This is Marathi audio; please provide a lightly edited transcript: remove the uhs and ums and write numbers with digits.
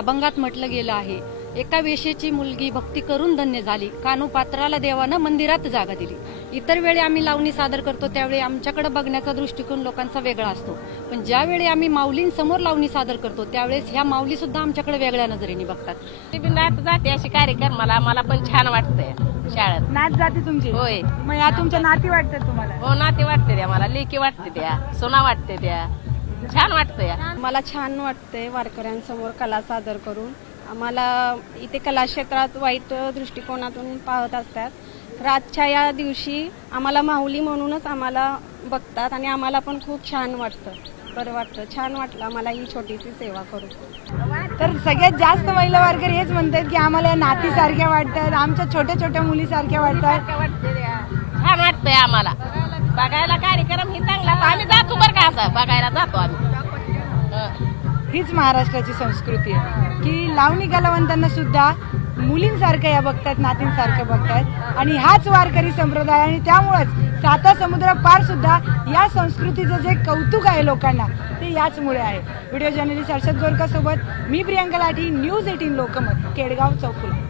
अभंगात म्हटलं गेलं आहे, एका वेशेची मुलगी भक्ती करून धन्य झाली, कानोपात्राला देवानं मंदिरात जागा दिली. इतर वेळी आम्ही लावणी सादर करतो त्यावेळी आमच्याकडे बघण्याचा दृष्टिकोन लोकांचा वेगळा असतो, पण ज्यावेळी आम्ही माऊलींसमोर लावणी सादर करतो त्यावेळेस ह्या माऊली सुद्धा आमच्याकडे वेगळ्या नजरेने बघतात. नाच जाते अशी कार्यक्रमाला मला पण छान वाटतंय. शाळेत नाच जाते तुमची? होय. मग या तुमच्या नाती वाटतात तुम्हाला? हो, नाते वाटते त्या मला, लेकी वाटते त्या, सोना वाटते त्या, छान वाटतंय. मला छान वाटतंय वारकऱ्यांसमोर कला सादर करून. आम्हाला इथे कला क्षेत्रात वाईट दृष्टिकोनातून पाहत असतात, तर आजच्या या दिवशी आम्हाला माऊली म्हणूनच आम्हाला बघतात आणि आम्हाला पण खूप छान वाटतं, बरं वाटतं, छान वाटलं आम्हाला ही छोटीशी सेवा करून. तर सगळ्यात जास्त महिला वारकरी हेच म्हणतात की आम्हाला या नातीसारख्या वाटतात, आमच्या छोट्या छोट्या मुलीसारख्या वाटतात. छान वाटतंय आम्हाला बघायला कार्यक्रम ही चांगला. आम्ही जातो बरं का, असं बघायला जातो आम्ही. हीच महाराष्ट्राची संस्कृती आहे की लावणी कलावंतांना सुद्धा मुलींसारखं या बघतात, नातींसारखं बघतात. आणि हाच वारकरी संप्रदाय, आणि त्यामुळेच साता समुद्र पार सुद्धा या संस्कृतीचं जे कौतुक आहे लोकांना ते याचमुळे आहे. व्हिडिओ जर्नलिस्ट हर्षद गोरका सोबत मी प्रियांका लाठी, न्यूज 18 लोकमत, केडगाव, चौफुला.